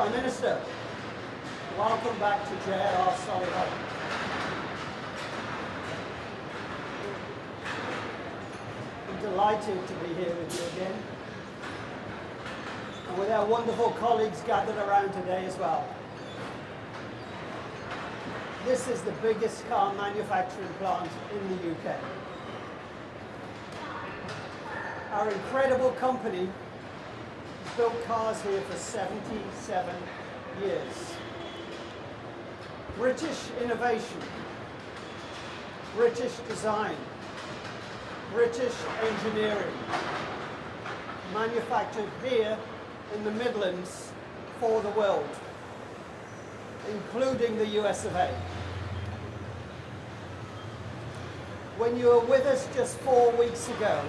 Prime Minister, welcome back to JLR Solihull. I'm delighted to be here with you again, and with our wonderful colleagues gathered around today as well. This is the biggest car manufacturing plant in the UK. Our incredible company has built cars here for 77 years. British innovation, British design, British engineering, manufactured here in the Midlands for the world, including the US of A. When you were with us just 4 weeks ago,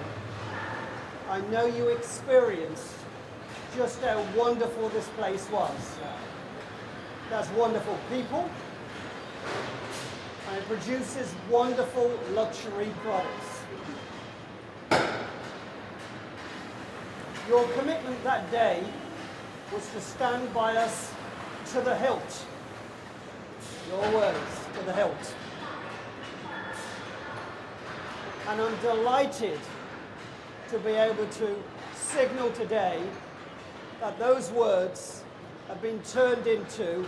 I know you experienced just how wonderful this place was. There's wonderful people, and it produces wonderful luxury products. Your commitment that day was to stand by us to the hilt. Your words, to the hilt. And I'm delighted to be able to signal today that those words have been turned into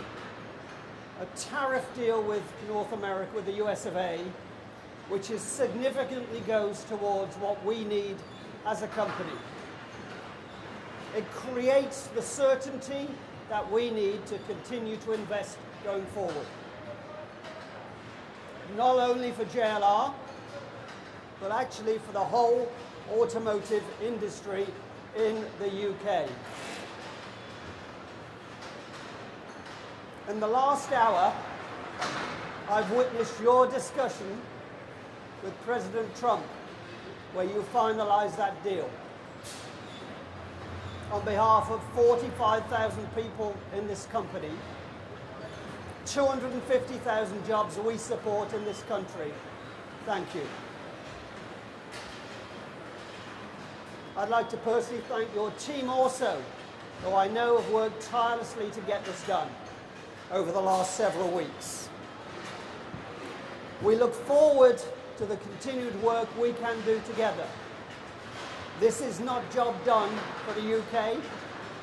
a tariff deal with North America, with the US of A, which is significantly goes towards what we need as a company. It creates the certainty that we need to continue to invest going forward. Not only for JLR, but actually for the whole automotive industry in the UK. In the last hour, I've witnessed your discussion with President Trump, where you finalise that deal. On behalf of 45,000 people in this company, 250,000 jobs we support in this country, thank you. I'd like to personally thank your team also, who I know have worked tirelessly to get this done over the last several weeks. We look forward to the continued work we can do together. This is not job done for the UK,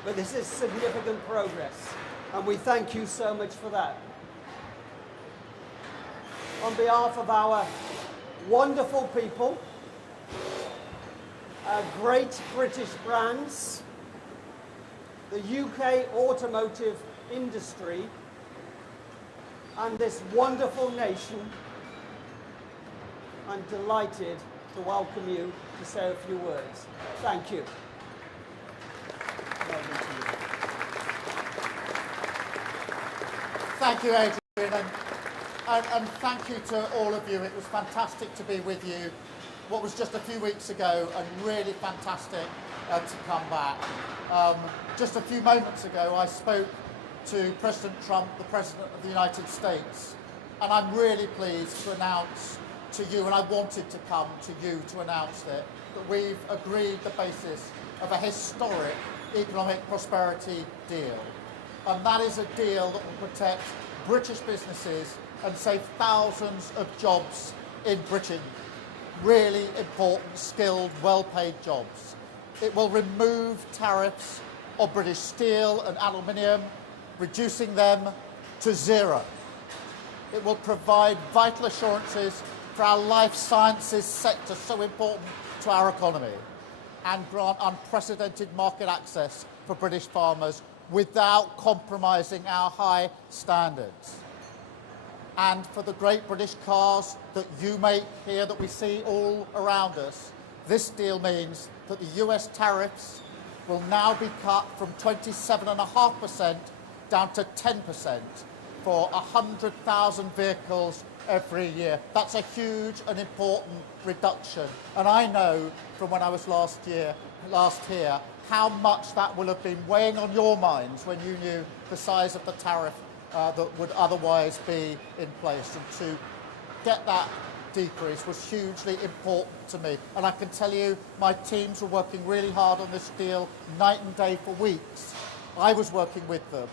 but this is significant progress, and we thank you so much for that. On behalf of our wonderful people, our great British brands, the UK automotive industry, and this wonderful nation, I'm delighted to welcome you to say a few words. Thank you. Thank you, Adrian, and thank you to all of you. It was fantastic to be with you what was just a few weeks ago, and really fantastic to come back. Just a few moments ago, I spoke to President Trump, the President of the United States, and I'm really pleased to announce to you, and I wanted to come to you to announce it, that we've agreed the basis of a historic economic prosperity deal. And that is a deal that will protect British businesses and save thousands of jobs in Britain. Really important, skilled, well-paid jobs. It will remove tariffs on British steel and aluminium, reducing them to zero. It will provide vital assurances for our life sciences sector, so important to our economy, and grant unprecedented market access for British farmers without compromising our high standards. And for the great British cars that you make here, that we see all around us, this deal means that the US tariffs will now be cut from 27.5% down to 10% for 100,000 vehicles every year. That's a huge and important reduction. And I know from when I was last here how much that will have been weighing on your minds when you knew the size of the tariff that would otherwise be in place. And to get that decrease was hugely important to me. And I can tell you, my teams were working really hard on this deal, night and day for weeks. I was working with them.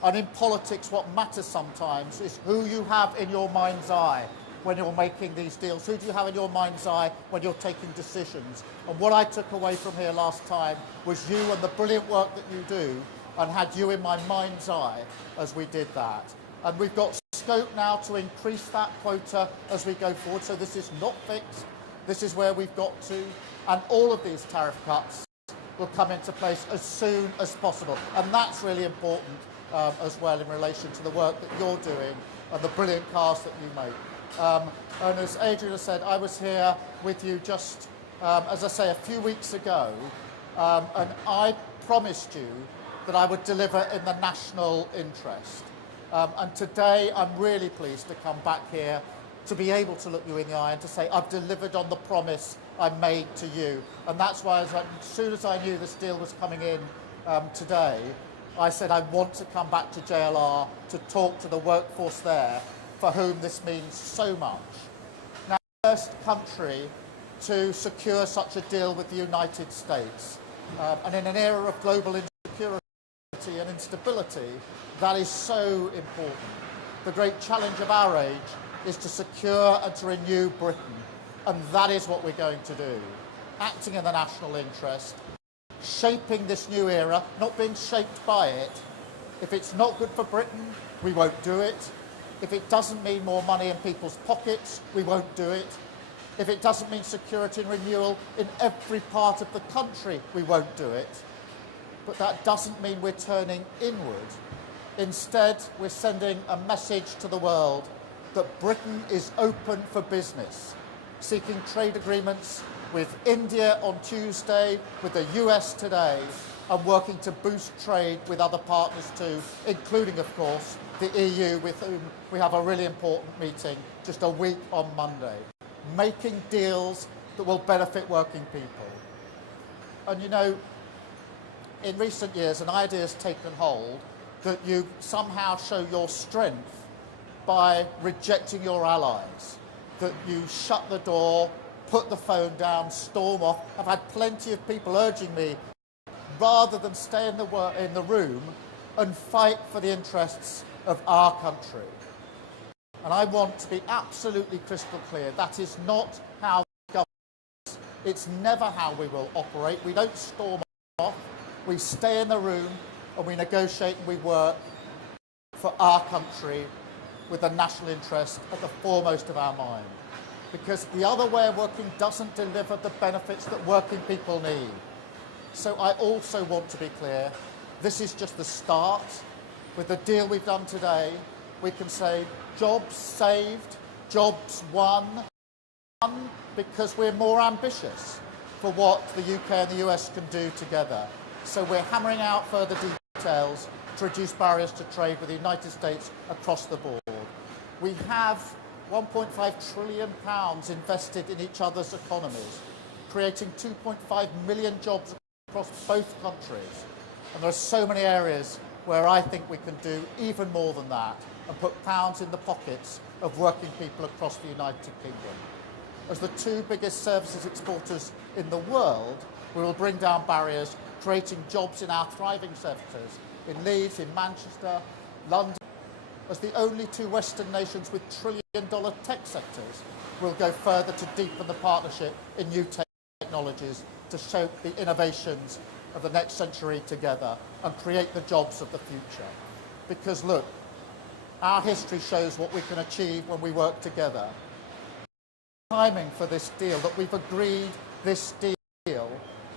And in politics, what matters sometimes is who you have in your mind's eye when you're making these deals. Who do you have in your mind's eye when you're taking decisions? And what I took away from here last time was you and the brilliant work that you do, and had you in my mind's eye as we did that. And we've got scope now to increase that quota as we go forward. So this is not fixed. This is where we've got to. And all of these tariff cuts will come into place as soon as possible. And that's really important as well in relation to the work that you're doing and the brilliant cars that you make. And as Adrian has said, I was here with you just, as I say, a few weeks ago, and I promised you that I would deliver in the national interest. And today I'm really pleased to come back here to be able to look you in the eye and to say I've delivered on the promise I made to you. And that's why as soon as I knew this deal was coming in today, I said I want to come back to JLR to talk to the workforce there for whom this means so much. Now, first country to secure such a deal with the United States. And in an era of global insecurity and instability, that is so important. The great challenge of our age is to secure and to renew Britain. And that is what we're going to do. Acting in the national interest, shaping this new era, not being shaped by it. If it's not good for Britain, we won't do it. If it doesn't mean more money in people's pockets, we won't do it. If it doesn't mean security and renewal in every part of the country, we won't do it. But that doesn't mean we're turning inward. Instead, we're sending a message to the world that Britain is open for business, seeking trade agreements with India on Tuesday, with the US today, and working to boost trade with other partners too, including, of course, the EU, with whom we have a really important meeting just a week on Monday. making deals that will benefit working people. And you know, in recent years, an idea has taken hold that you somehow show your strength by rejecting your allies, that you shut the door, put the phone down, storm off. I've had plenty of people urging me, rather than stay in the room and fight for the interests of our country. And I want to be absolutely crystal clear, that is not how government is. It's never how we will operate. We don't storm off, we stay in the room and we negotiate and we work for our country with the national interest at the foremost of our mind. Because the other way of working doesn't deliver the benefits that working people need. So I also want to be clear, this is just the start. With the deal we've done today, we can say jobs saved, jobs won, because we're more ambitious for what the UK and the US can do together. So we're hammering out further details to reduce barriers to trade with the United States across the board. We have £1.5 trillion invested in each other's economies, creating 2.5 million jobs across both countries. And there are so many areas where I think we can do even more than that and put pounds in the pockets of working people across the United Kingdom. As the two biggest services exporters in the world, we will bring down barriers, creating jobs in our thriving sectors in Leeds, in Manchester, London. As the only two Western nations with trillion-dollar tech sectors, we'll go further to deepen the partnership in new technologies to shape the innovations of the next century together and create the jobs of the future. Because look, our history shows what we can achieve when we work together. Timing for this deal, that we've agreed this deal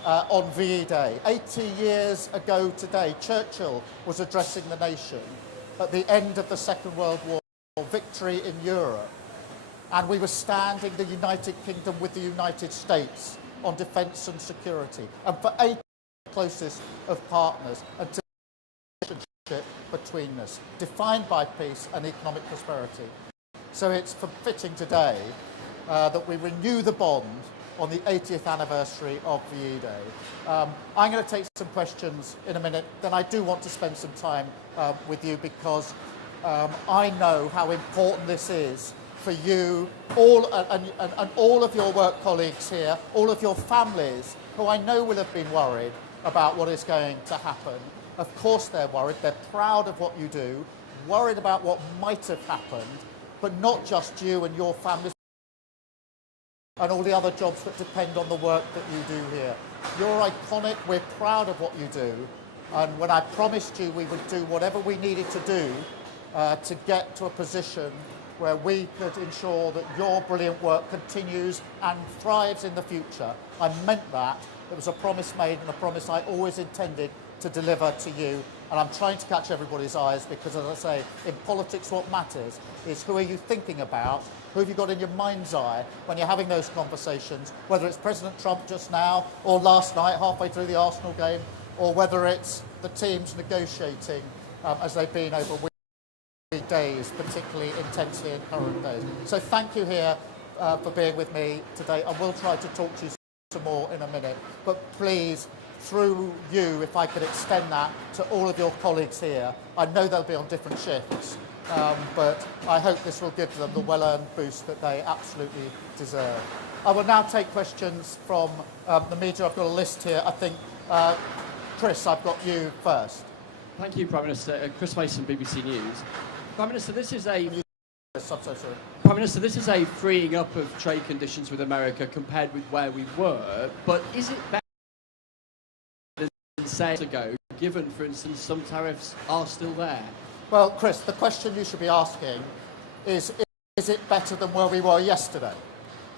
on VE Day. 80 years ago today, Churchill was addressing the nation at the end of the Second World War, victory in Europe. And we were standing the United Kingdom with the United States on defence and security. And for 80 closest of partners, and to the relationship between us, defined by peace and economic prosperity. So it's fitting today that we renew the bond on the 80th anniversary of VE Day. I'm going to take some questions in a minute, then I do want to spend some time with you because I know how important this is for you, all and all of your work colleagues here, all of your families, who I know will have been worried about what is going to happen. Of course they're worried, they're proud of what you do, worried about what might have happened, but not just you and your families and all the other jobs that depend on the work that you do here. You're iconic, we're proud of what you do, and when I promised you we would do whatever we needed to do to get to a position where we could ensure that your brilliant work continues and thrives in the future, I meant that. It was a promise made and a promise I always intended to deliver to you. And I'm trying to catch everybody's eyes because, as I say, in politics what matters is who are you thinking about, who have you got in your mind's eye when you're having those conversations, whether it's President Trump just now or last night halfway through the Arsenal game, or whether it's the teams negotiating as they've been over days, particularly intensely in current days. So thank you here for being with me today. I will try to talk to you some more in a minute, but please, through you, if I could extend that to all of your colleagues here. I know they'll be on different shifts, but I hope this will give them the well-earned boost that they absolutely deserve. I will now take questions from the media. I've got a list here. I think, Chris, I've got you first. Thank you, Prime Minister. Chris Mason, BBC News. Prime Minister, this is a... I'm so sorry. Prime Minister, this is a freeing up of trade conditions with America compared with where we were, but is it better than 6 years ago, given, for instance, some tariffs are still there? Well, Chris, the question you should be asking is it better than where we were yesterday?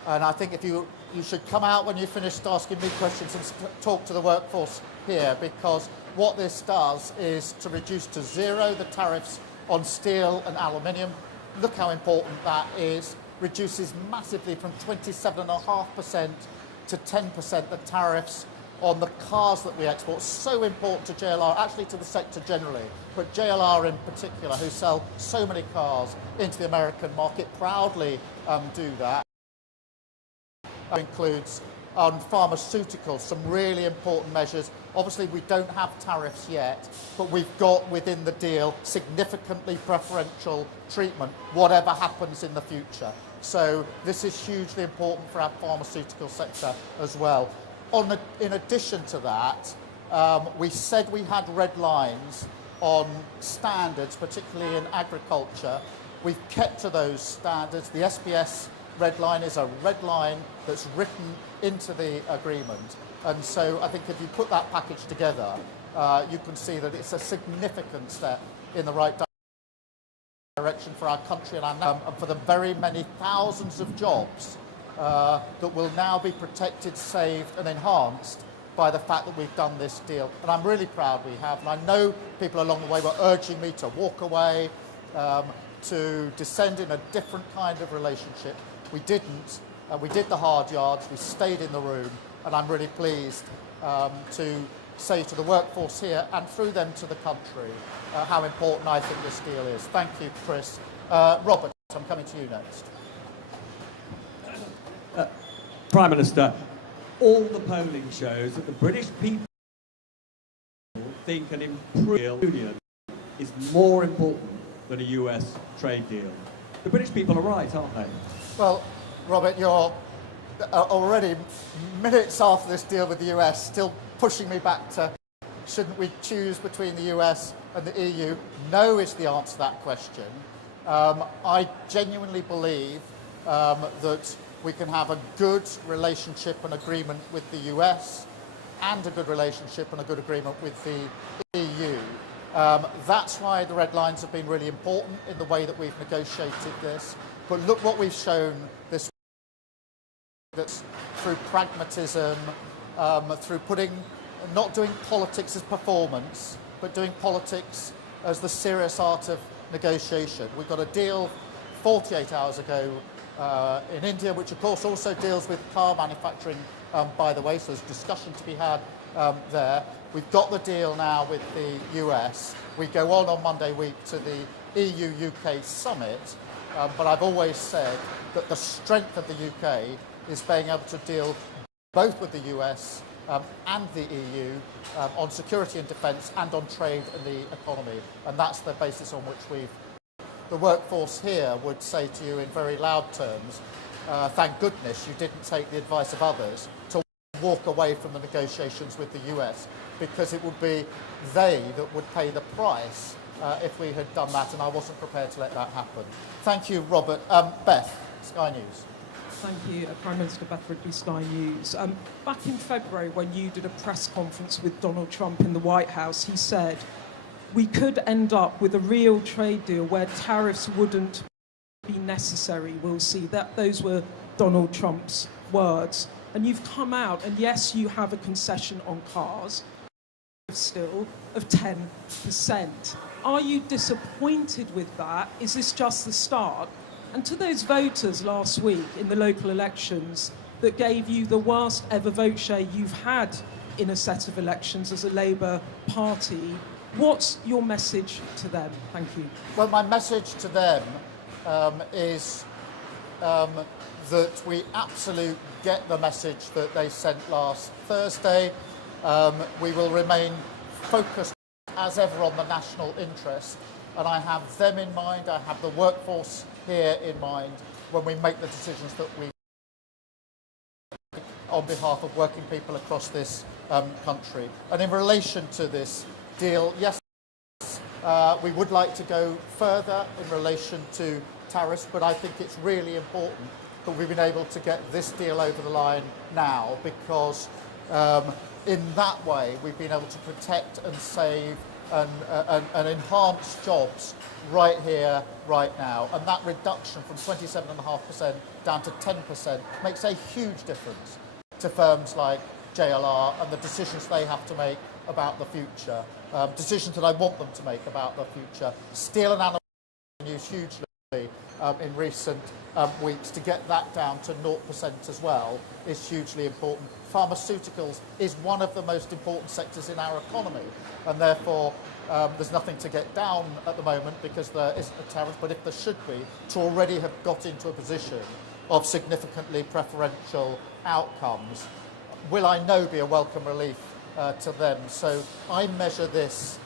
And I think if you should come out when you finished asking me questions and talk to the workforce here, because what this does is to reduce to zero the tariffs on steel and aluminium. Look how important that is. Reduces massively from 27.5% to 10% the tariffs on the cars that we export. So important to JLR, actually to the sector generally, but JLR in particular, who sell so many cars into the American market, proudly do that. includes on pharmaceuticals some really important measures. Obviously, we don't have tariffs yet, but we've got within the deal significantly preferential treatment, whatever happens in the future. So this is hugely important for our pharmaceutical sector as well. In addition to that, we said we had red lines on standards, particularly in agriculture. We've kept to those standards. The SBS red line is a red line that's written into the agreement. And so I think if you put that package together, you can see that it's a significant step in the right direction for our country and for the very many thousands of jobs that will now be protected, saved and enhanced by the fact that we've done this deal. And I'm really proud we have. And I know people along the way were urging me to walk away, to descend in a different kind of relationship. We didn't. We did the hard yards. We stayed in the room. And I'm really pleased to say to the workforce here and through them to the country how important I think this deal is. Thank you, Chris. Robert, I'm coming to you next. Prime Minister, all the polling shows that the British people think an improved union is more important than a US trade deal. The British people are right, aren't they? Well, Robert, you're already minutes after this deal with the US still pushing me back to shouldn't we choose between the US and the EU? No is the answer to that question. I genuinely believe that we can have a good relationship and agreement with the US and a good relationship and a good agreement with the EU. That's why the red lines have been really important in the way that we've negotiated this. But look what we've shown this week, that's through pragmatism, through not doing politics as performance, but doing politics as the serious art of negotiation. We got a deal 48 hours ago in India, which of course also deals with car manufacturing, by the way, so there's discussion to be had there. We've got the deal now with the US. We go on Monday week to the EU-UK summit, but I've always said that the strength of the UK is being able to deal both with the US and the EU on security and defence and on trade and the economy. And that's the basis on which the workforce here would say to you in very loud terms, thank goodness you didn't take the advice of others to walk away from the negotiations with the US, because it would be they that would pay the price if we had done that, and I wasn't prepared to let that happen. Thank you, Robert. Beth, Sky News. Thank you, Prime Minister Beth Ridley, Sky News. Back in February, when you did a press conference with Donald Trump in the White House, he said, we could end up with a real trade deal where tariffs wouldn't be necessary. We'll see. Those were Donald Trump's words. And you've come out, and yes, you have a concession on cars, still, of 10%. Are you disappointed with that? Is this just the start? And to those voters last week in the local elections that gave you the worst ever vote share you've had in a set of elections as a Labour Party, what's your message to them? Thank you. Well, my message to them is that we absolutely get the message that they sent last Thursday. We will remain focused as ever on the national interest, and I have them in mind, I have the workforce here in mind when we make the decisions that we on behalf of working people across this country. And in relation to this deal, yes, we would like to go further in relation to tariffs, but I think it's really important that we've been able to get this deal over the line now, because in that way we've been able to protect and save and enhance jobs right here, right now. And that reduction from 27.5% down to 10% makes a huge difference to firms like JLR and the decisions they have to make about the future, decisions that I want them to make about the future. Steel and aluminium used hugely in recent weeks. To get that down to 0% as well is hugely important. Pharmaceuticals is one of the most important sectors in our economy, and therefore there's nothing to get down at the moment because there isn't a tariff, but if there should be, to already have got into a position of significantly preferential outcomes will, I know, be a welcome relief to them. So I measure this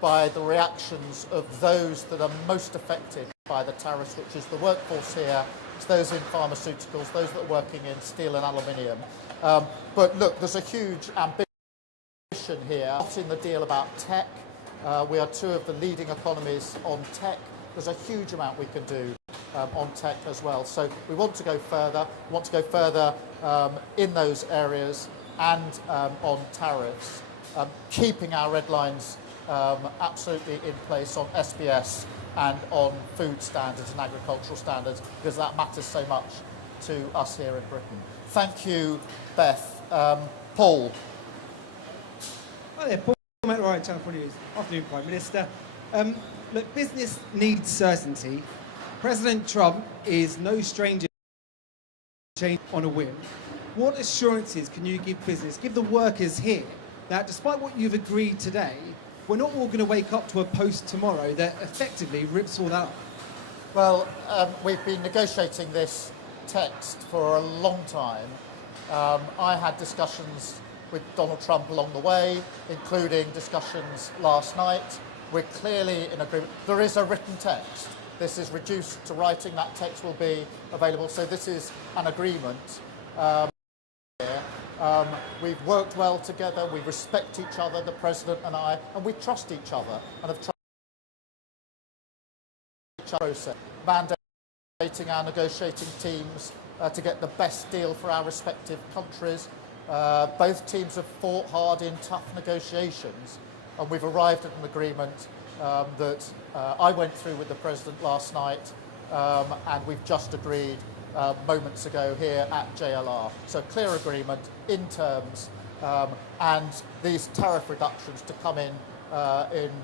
by the reactions of those that are most affected by the tariffs, which is the workforce here, it's those in pharmaceuticals, those that are working in steel and aluminium. But look, there's a huge ambition here, not in the deal about tech. We are two of the leading economies on tech. There's a huge amount we can do on tech as well. So we want to go further. We want to go further in those areas and on tariffs, keeping our red lines absolutely in place on SBS and on food standards and agricultural standards, because that matters so much to us here in Britain. Thank you, Beth. Paul. Hi there, Paul McRae, Channel 4 News. Afternoon, Prime Minister. Look, business needs certainty. President Trump is no stranger to change on a whim. What assurances can you give business, give the workers here, that despite what you've agreed today, we're not all going to wake up to a post tomorrow that effectively rips all that up? Well, we've been negotiating this text for a long time. I had discussions with Donald Trump along the way, including discussions last night. We're clearly in agreement. There is a written text. This is reduced to writing. That text will be available. So this is an agreement. We've worked well together. We respect each other, the President and I, and we trust each other and have trusted each other process, mandating our negotiating teams to get the best deal for our respective countries. Both teams have fought hard in tough negotiations, and we've arrived at an agreement that I went through with the President last night, and we've just agreed moments ago here at JLR. So clear agreement in terms, and these tariff reductions to come in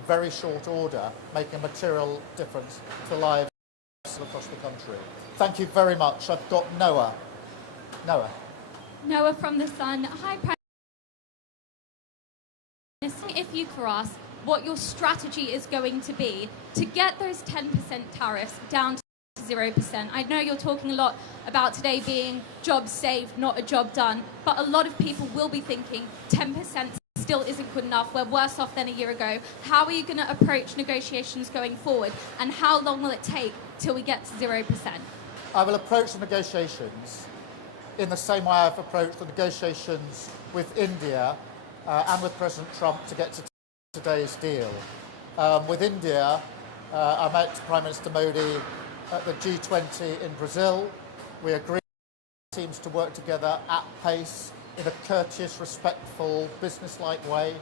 very short order, making a material difference to lives across the country. Thank you very much. I've got Noah. Noah. Noah from The Sun. Hi, Prime Minister. If you for us what your strategy is going to be to get those 10% tariffs down to 0%. I know you're talking a lot about today being job saved, not a job done, but a lot of people will be thinking 10% still isn't good enough. We're worse off than a year ago. How are you going to approach negotiations going forward, and how long will it take till we get to 0%? I will approach the negotiations in the same way I've approached the negotiations with India and with President Trump to get to today's deal. With India, I met Prime Minister Modi at the G20 in Brazil. We agreed teams to work together at pace in a courteous, respectful, business-like way.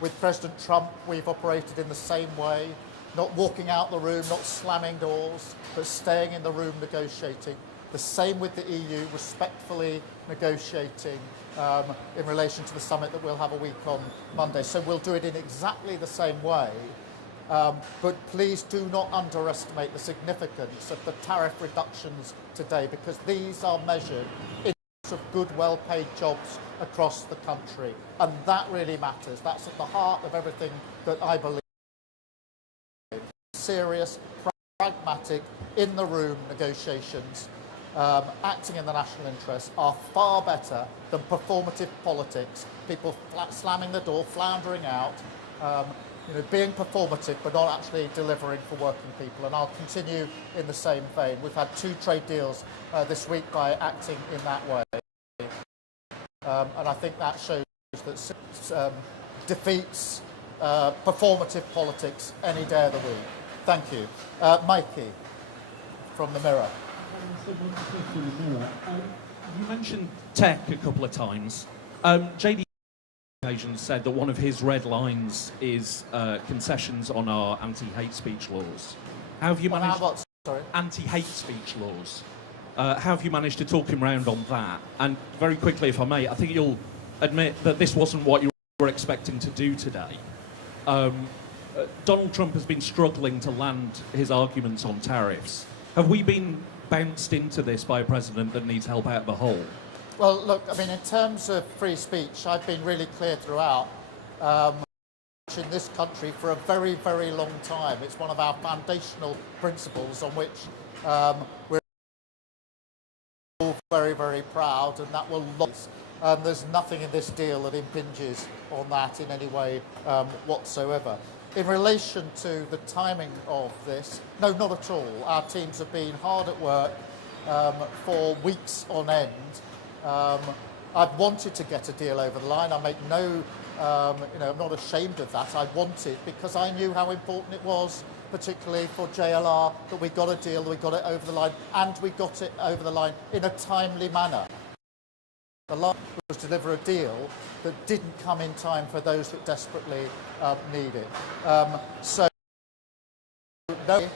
With President Trump, we've operated in the same way, not walking out the room, not slamming doors, but staying in the room negotiating. The same with the EU, respectfully negotiating in relation to the summit that we'll have a week on Monday. So we'll do it in exactly the same way. But please do not underestimate the significance of the tariff reductions today, because these are measured in terms of good, well-paid jobs across the country. And that really matters. That's at the heart of everything that I believe. Serious, pragmatic, in-the-room negotiations acting in the national interest are far better than performative politics, people slamming the door, floundering out, being performative but not actually delivering for working people. And I'll continue in the same vein. We've had 2 trade deals this week by acting in that way. And I think that shows that defeats performative politics any day of the week. Thank you. Mikey from The Mirror. You mentioned tech a couple of times. JD occasion said that one of his red lines is concessions on our anti-hate speech laws. How have you managed? Anti-hate speech laws. How have you managed to talk him round on that? And very quickly, if I may, I think you'll admit that this wasn't what you were expecting to do today. Donald Trump has been struggling to land his arguments on tariffs. Have we been bounced into this by a president that needs help out of the hole? Well, look, I mean, in terms of free speech, I've been really clear throughout. much in this country for a very, very long time. It's one of our foundational principles on which we're all very, very proud, and that will last. There's nothing in this deal that impinges on that in any way whatsoever. In relation to the timing of this, no, not at all. Our teams have been hard at work for weeks on end. I've wanted to get a deal over the line. I make no, I'm not ashamed of that. I want it because I knew how important it was, particularly for JLR, that we got a deal, that we got it over the line, and we got it over the line in a timely manner. The last was to deliver a deal that didn't come in time for those that desperately need it. So, no,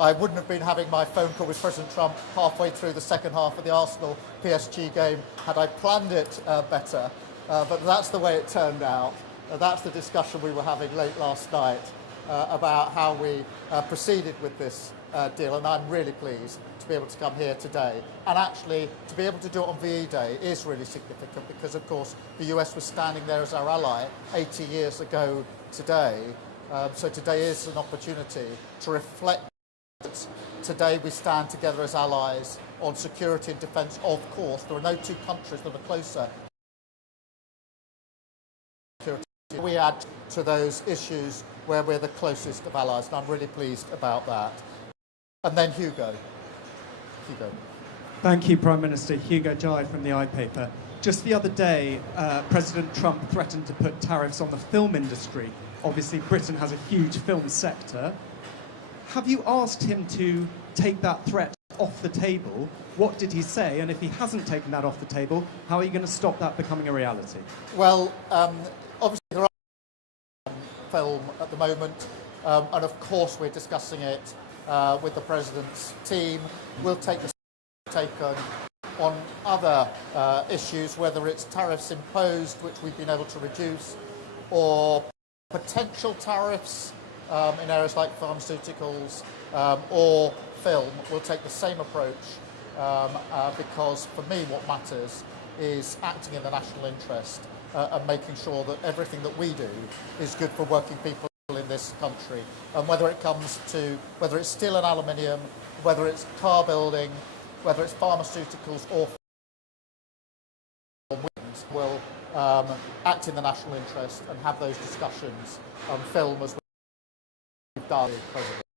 I wouldn't have been having my phone call with President Trump halfway through the second half of the Arsenal-PSG game had I planned it better. But that's the way it turned out. That's the discussion we were having late last night about how we proceeded with this deal, and I'm really pleased to be able to come here today. And actually, to be able to do it on VE Day is really significant because, of course, the US was standing there as our ally 80 years ago today. So today is an opportunity to reflect that today we stand together as allies on security and defence. Of course, there are no two countries that are closer. We add to those issues where we're the closest of allies, and I'm really pleased about that. And then Hugo. Thank you, Prime Minister. Hugo Jai from the iPaper. Just the other day, President Trump threatened to put tariffs on the film industry. Obviously, Britain has a huge film sector. Have you asked him to take that threat off the table? What did he say? And if he hasn't taken that off the table, how are you going to stop that becoming a reality? Well, obviously there are film at the moment, and of course we're discussing it with the President's team. We'll take the taken on other issues, whether it's tariffs imposed, which we've been able to reduce, or potential tariffs in areas like pharmaceuticals or film. We'll take the same approach because for me what matters is acting in the national interest and making sure that everything that we do is good for working people in this country. And whether it comes to, whether it's steel and aluminium, whether it's car building, whether it's pharmaceuticals or winds, will act in the national interest and have those discussions on film as we've done with President.